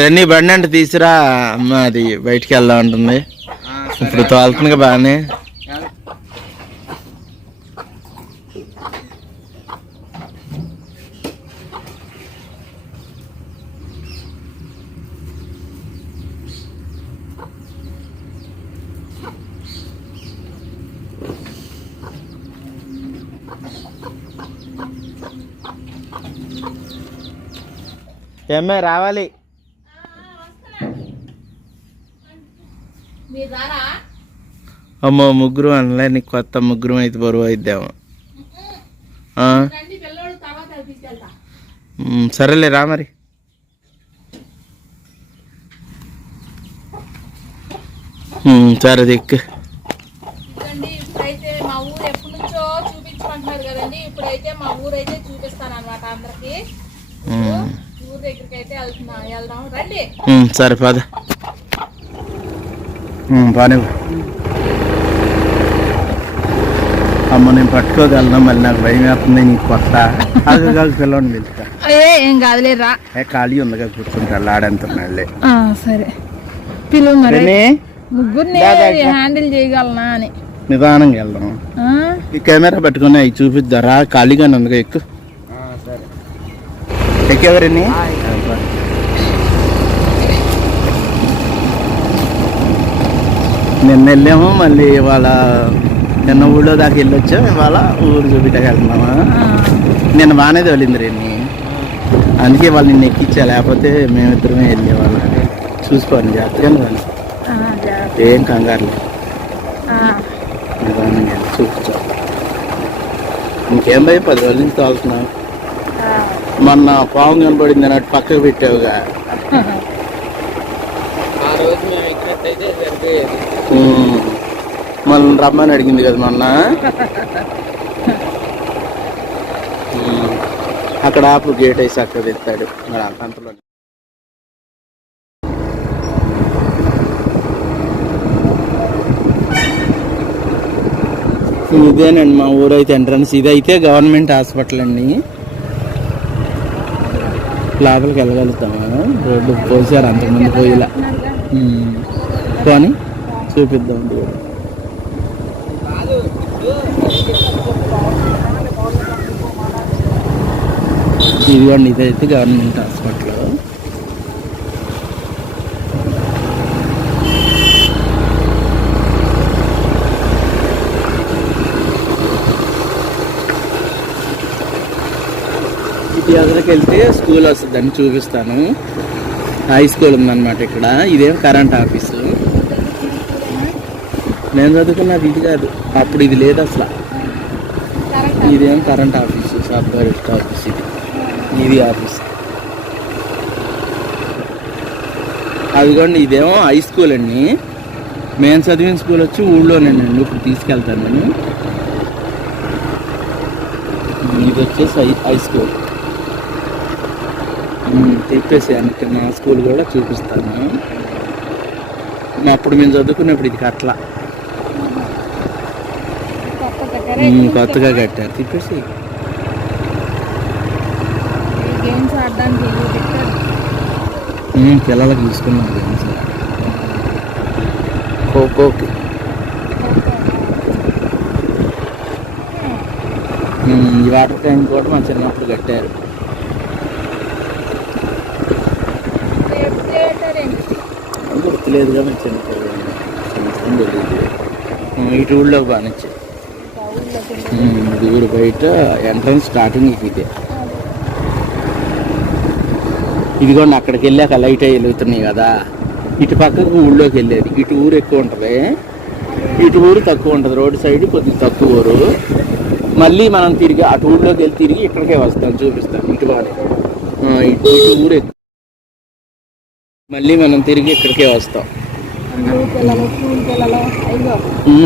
Runny బండి అంటే తీసిరా అమ్మ, అది బయటికి వెళ్దా ఉంటుంది. ఇప్పుడు తోలుతుంది బాగానే. ఏమే రావాలి. అమ్మో ముగ్గురు అనలే, నీకు కొత్త ముగ్గురు అయితే బరువు అయిద్దాము. సరేలే రా మరి. సరే దిక్కు. ఇప్పుడైతే మా ఊరు ఎప్పటి నుంచో చూపించమంటున్నారు కదండి. ఇప్పుడైతే మా ఊరు అయితే చూపిస్తాను అనమాట అందరికి. ఊరు దగ్గరికి అయితే వెళ్దాం రండి. సరే పద బానే. అమ్మ నేను పట్టుకోగలను, మళ్ళీ నాకు భయం వేస్తుంది. నీకు కొత్త పిల్లవాడిని పిలుస్తా. ఏం కాదులేరా, ఖాళీ ఉందిగా కూర్చుంటా ఆడంటున్నాళ్ళే. సరే పిలువు మరి. ముగ్గురిని హ్యాండిల్ చేయగలనా అని నిదానంగా వెళ్దాం. ఈ కెమెరా పట్టుకుని అవి చూపిద్దారా? ఖాళీగానే ఉందిగా, ఎక్కువ ఎక్కేవరని. నిన్న వెళ్ళాము, మళ్ళీ ఇవాళ నిన్న ఊళ్ళో దాకా వెళ్ళొచ్చాం. ఇవాళ ఊరు చూపిటాకి వెళ్తున్నామా. నిన్న బాగానే తోలింది రేణి, అందుకే వాళ్ళు నిన్న ఎక్కించా. లేకపోతే మేమిద్దరమే వెళ్ళేవాళ్ళం. చూసుకోండి జాగ్రత్తగానే రండి, ఏం కంగారు లేదు. చూపించా. ఇంకేం భయ 10 రోజుల నుంచి తోలుతున్నావు. మొన్న పాము కనబడింది అన్నట్టు పక్కకు పెట్టావుగా. మళ్ళీ రమ్మని అడిగింది కదా మొన్న. అక్కడ ఆపు గేట్ వేసి అక్కడ తెస్తాడు మరి అంతలో. ఇదేనండి మా ఊరైతే ఎంట్రన్స్. ఇదైతే గవర్నమెంట్ హాస్పిటల్ అండి. లోపలికి వెళ్ళగలుగుతామా? రోడ్డు పోసారు, అంతకుముందు పోయిలా. కానీ చూపిద్దాం. ఇదిగోండి, ఇదైతే గవర్నమెంట్ హాస్పిటల్. ఇటు ఎదురుకి వెళ్తే స్కూల్ వస్తుందని చూపిస్తాను. హై స్కూల్ ఉందన్నమాట ఇక్కడ. ఇదేం కరెంట్ ఆఫీసు. నేను చదువుకున్నది ఇది కాదు, అప్పుడు ఇది లేదు అసలు. ఇదేం కరెంట్ ఆఫీసు, సాఫ్ట్వేర్ ఆఫీస్. ఇది ఆఫీస్. అదిగోండి, ఇదేమో హై స్కూల్ అండి. మేము చదివిన స్కూల్ వచ్చి ఊళ్ళోనేనండి. ఇప్పుడు తీసుకెళ్తాను నేను. ఇది వచ్చేసి హై స్కూల్. తిప్పేసాను. నా స్కూల్ కూడా చూపిస్తాను. అప్పుడు మేము చదువుకున్నప్పుడు ఇది కట్ల, కొత్తగా కట్టారు. తిప్పేసి పిల్లలకు తీసుకున్నాం గేమ్స్. ఖోఖోకి ఈ వాటర్ ట్యాంక్ కూడా మా చిన్నప్పుడు కట్టారు. గుర్తులేదుగా మేము చిన్నప్పుడు. ఇటు ఊళ్ళో బాగానే ఊరు బయట ఎంట్రన్స్ స్టార్టింగ్ ఇదే. ఇదిగోండి, అక్కడికి వెళ్ళాక లైట్ అయ్యి వెలుగుతున్నాయి కదా. ఇటు పక్కకు ఊళ్ళోకి వెళ్ళేది. ఇటు ఊరు ఎక్కువ ఉంటుంది, ఇటు ఊరు తక్కువ ఉంటుంది. రోడ్డు సైడ్ కొద్దిగా తక్కువ ఊరు. మళ్ళీ మనం తిరిగి అటు ఊళ్ళోకి వెళ్ళి తిరిగి ఇక్కడికే వస్తాం, చూపిస్తాం. ఇటు బాగా ఇటు ఊరు ఎక్కువ. మళ్ళీ మనం తిరిగి ఇక్కడికే వస్తాం.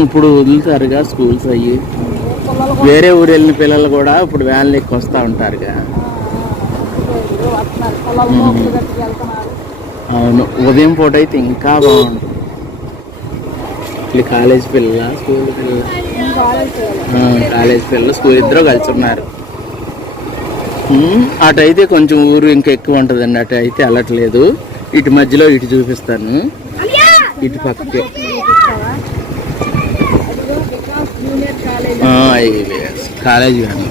ఇప్పుడు వదులుతారుగా స్కూల్స్ అయ్యి. వేరే ఊరు వెళ్ళిన పిల్లలు కూడా ఇప్పుడు వ్యాన్లు ఎక్కి వస్తూ ఉంటారుగా. అవును, ఉదయం పూట అయితే ఇంకా బాగుంటుంది. కాలేజ్ పిల్లల, స్కూల్ పిల్లల, కాలేజ్ పిల్లలు, స్కూల్ ఇద్దరు కలిసి ఉన్నారు. అటు అయితే కొంచెం ఊరు ఇంకా ఎక్కువ ఉంటుందండి. అటు అయితే వెళ్ళట్లేదు. ఇటు మధ్యలో ఇటు చూపిస్తాను, ఇటు పక్కకి. కాలేజీ కానీ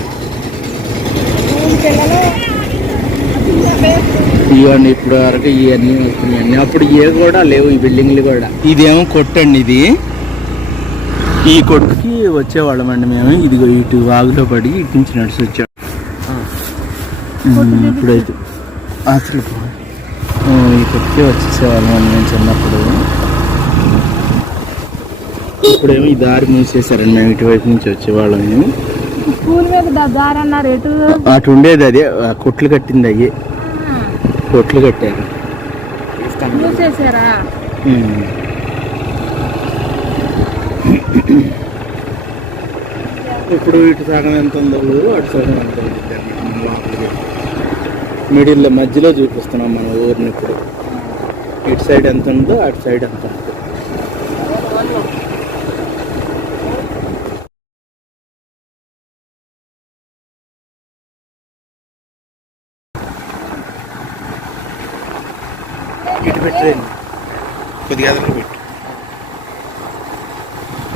ఇవన్నీ ఇప్పుడు వరకు ఇవన్నీ వస్తున్నాయండి. అప్పుడు ఏ కూడా లేవు ఈ బిల్డింగ్లు కూడా. ఇదేమో కొట్టండి, ఇది ఈ కొట్టుకి వచ్చేవాళ్ళం అండి మేము. ఇదిగో ఇటు వాగులో పడి ఇటు నుంచి నడిచి వచ్చాం. ఇప్పుడైతే అసలు ఈ కొట్టుకే వచ్చేసేవాళ్ళం అండి మేము చిన్నప్పుడు. ఇప్పుడేమో ఈ దారి మూసేసారండి, మేము ఇటువైపు నుంచి వచ్చేవాళ్ళం. అటు ఉండేది అదే కొట్లు కట్టింది, అయ్యే కొట్లు కట్టారు. ఇప్పుడు ఇటు సగం ఎంత ఉందో అటు సగం ఎంత ఉంటుంది. మిడిల్లో మధ్యలో చూపిస్తున్నాం మన ఊరిని. ఇప్పుడు ఇటు సైడ్ ఎంత ఉందో అటు సైడ్ ఎంత ఉంటుంది. ఇటు పెట్టండి, కొద్దిగా అదలో పెట్టు.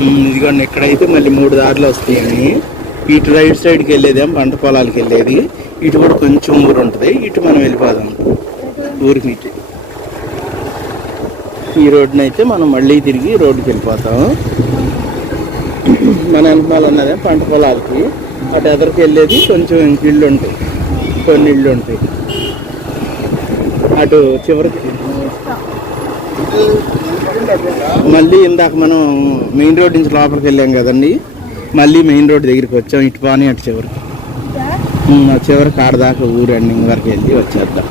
ఇదిగోండి, ఇక్కడైతే మళ్ళీ 3 దారులు వస్తాయని. ఇటు రైట్ సైడ్కి వెళ్ళేదేమో పంట పొలాలకి వెళ్ళేది. ఇటు కూడా కొంచెం ఊరు ఉంటుంది, ఇటు మనం వెళ్ళిపోదాం ఊరికి. ఇటు ఈ రోడ్డుని అయితే మనం మళ్ళీ తిరిగి రోడ్డుకి వెళ్ళిపోతాం. మన వెనకాల ఉన్నదే పంట పొలాలకి. అటు ఎదరికి వెళ్ళేది కొంచెం ఇళ్ళు ఉంటాయి, కొన్ని ఇళ్ళు ఉంటాయి. అటు చివరికి మళ్ళీ ఇందాక మనం మెయిన్ రోడ్ నుంచి లోపలికి వెళ్ళాం కదండి, మళ్ళీ మెయిన్ రోడ్ దగ్గరికి వచ్చాం. ఇటు పాని అటు చివరికి, చివరికి ఆడదాకా ఊరు ఎండింగ్ వరకు వెళ్ళి వచ్చేద్దాం.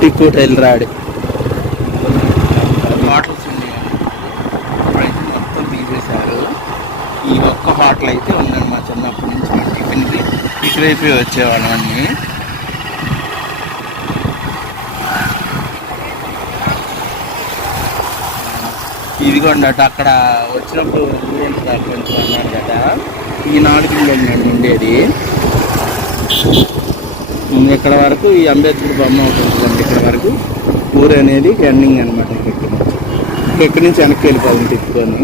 టిక్కు టైల్ రాడి హోటల్స్ ఉండేవి, ఇప్పుడైతే మొత్తం తీసేశారు. ఈ ఒక్క హోటల్ అయితే ఉందండి మా చిన్నప్పటి నుంచి. మా టిఫిన్కి ఇటువైపు వచ్చేవాళ్ళం అన్నీ. ఇదిగోండి అటు అక్కడ వచ్చినప్పుడు కొంచెం అన్నారు కదా, ఈ 4 కిలోమీటర్లు ఉండేది. ఇక్కడ వరకు ఈ అంబేద్కర్ బొమ్మ అవుతుందండి. ఇక్కడ వరకు ఊరు అనేది ఎండింగ్ అనమాట. ఇక్కడి నుంచి వెనక్కి వెళ్ళిపోవాలి తిప్పుకొని.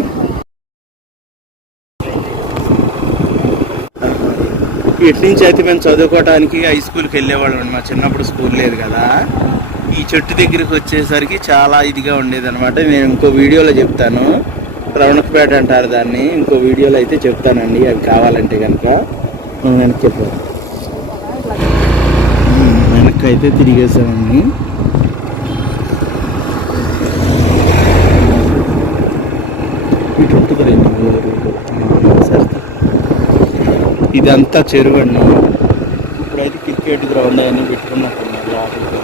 ఇటు నుంచి అయితే మేము చదువుకోవడానికి హై స్కూల్కి వెళ్ళేవాళ్ళం. మా చిన్నప్పుడు స్కూల్ లేదు కదా. ఈ చెట్టు దగ్గరికి వచ్చేసరికి చాలా ఇదిగా ఉండేది అనమాట. నేను ఇంకో వీడియోలో చెప్తాను, రవణకపేట అంటారు దాన్ని. ఇంకో వీడియోలో అయితే చెప్తానండి, అవి కావాలంటే కనుక. వెనక్కి చెప్పాను, వెనక్కి అయితే తిరిగేసామండి. ఇటు ఉంటుంది సరే. ఇదంతా చెరువు అండి. ఇప్పుడైతే క్రికెట్ గ్రౌండ్ అని పెట్టుకున్నట్టున్నారు లోపలికి.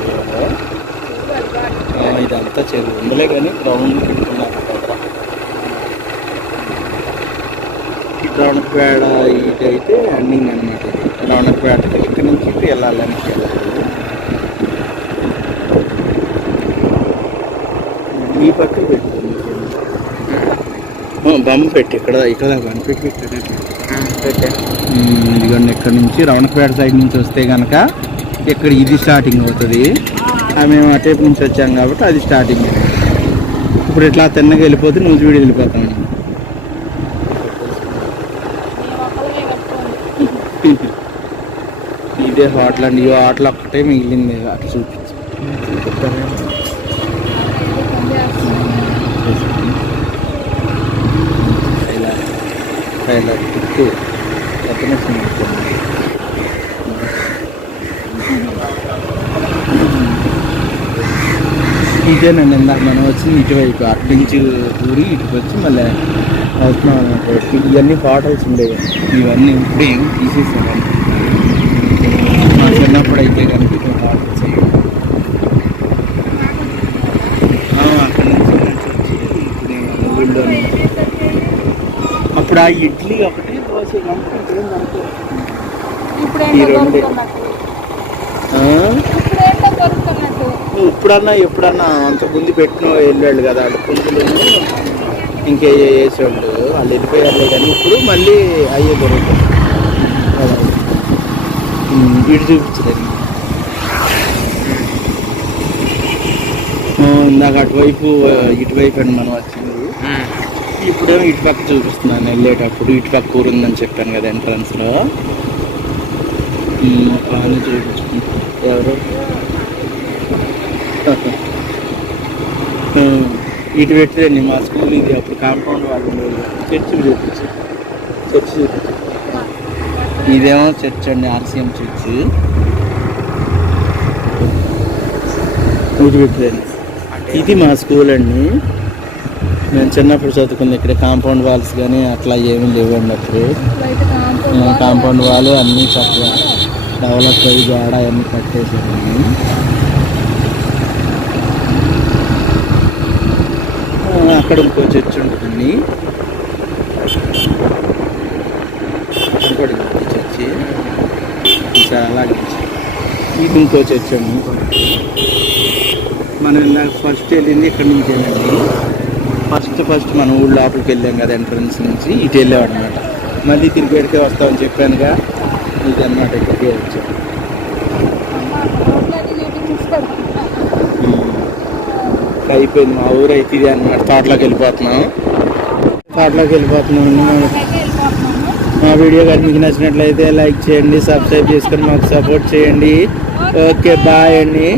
ఇదంతా చెరువు ఉండలే కానీ గ్రౌండ్ పెట్టుకున్నారు. ఈ రవణకపేట ఇటు అయితే ఎండింగ్ అనమాట. రవణకపేటకి ఇక్కడి నుంచి ఇటు వెళ్ళాలని ఈ పక్క పెట్టుకుంది బొమ్మ పెట్టి ఇక్కడ బొమ్మ పెట్టి ఇదిగోండి. ఇక్కడ నుంచి రవణకపేట సైడ్ నుంచి వస్తే కనుక ఇక్కడ ఇది స్టార్టింగ్ అవుతుంది. మేము అటేపు నుంచి వచ్చాం కాబట్టి అది స్టార్టింగ్. ఇప్పుడు ఇట్లా తిన్నగా వెళ్ళిపోతే నూజివీడు వెళ్ళిపోతాం. ఇదే హోటల్ అండి. ఈ హోటల్ ఒక్కటే మిగిలింది. అటు చూపించు. ఇదేనండి ఇందాక మనం వచ్చింది ఇటువైపు. అటు నుంచి ఊరి ఇటుకు వచ్చి మళ్ళీ అవుతున్నాం అనమాట. ఇవన్నీ హోటల్స్ ఉండేవి. ఇవన్నీ ఇప్పుడు ఏం తీసేసాను. మా చిన్నప్పుడు అయితే కనుక ఇక్కడ హోటల్స్ అక్కడి నుంచి వచ్చి ఇప్పుడు నేను ఊళ్ళో. అప్పుడు ఆ ఇడ్లీ ఒకటి దోశ ఈ రెండే. ఇప్పుడన్నా ఎప్పుడన్నా అంతకుముందు పెట్టిన వెళ్ళాళ్ళు కదా వాళ్ళు పుంజులు ఇంకే వేసేవాళ్ళు. వాళ్ళు వెళ్ళిపోయారులే కానీ ఇప్పుడు మళ్ళీ అయ్యే దొరుకుతుంది. ఇటు చూపించలేదు. ఇందాక అటువైపు ఇటువైపు అని మనం వచ్చింది. ఇప్పుడేమో ఇటు పక్క చూపిస్తున్నాను. వెళ్ళేటప్పుడు ఇటు పక్క ఊరు ఉందని చెప్పాను కదా ఎంట్రన్స్ లో. బాగానే చూపించుకుంటాను. ఎవరు ఇటు పెట్టిరండి మా స్కూల్ ఇది. అప్పుడు కాంపౌండ్ వాళ్ళు ఉండేది. చర్చి చూపించు. చర్చి చూపించు. ఇదేమో చర్చ్ అండి, ఆర్సీఎం చర్చ్. ఇటు పెట్టిరండి. ఇది మా స్కూల్ అండి. నేను చిన్నప్పుడు చదువుకుంది ఇక్కడ. కాంపౌండ్ వాల్స్ కానీ అట్లా ఏమీ లేవండి అప్పుడు. కాంపౌండ్ వాళ్ళు అన్నీ చక్కగా డెవలప్ అయ్యి గోడ అవన్నీ కట్టేసారండి. అక్కడ ఇంకో చర్చ్ ఉంటుందండి. చర్చి చాలా ఇది ఇంకో చర్చ్ అండి. మనం ఇందాక ఫస్ట్ వెళ్ళింది ఇక్కడ నుంచి వెళ్ళండి. ఫస్ట్ మన ఊళ్ళో లోపలికి వెళ్ళాం కదా ఎంట్రన్స్ నుంచి. ఇటు వెళ్ళాం అనమాట. మళ్ళీ తిరిగేడికే వస్తామని చెప్పానుగా. ఇది అన్నమాట. ఇక్కడికే వచ్చాం. అయిపోయింది మా ఊరు అయితే ఇది అన్నమాట. తోటలోకి వెళ్ళిపోతున్నాం. మా వీడియో కానీ మీకు నచ్చినట్లయితే లైక్ చేయండి, సబ్స్క్రైబ్ చేసుకొని మాకు సపోర్ట్ చేయండి. ఓకే బాయ్ అండి.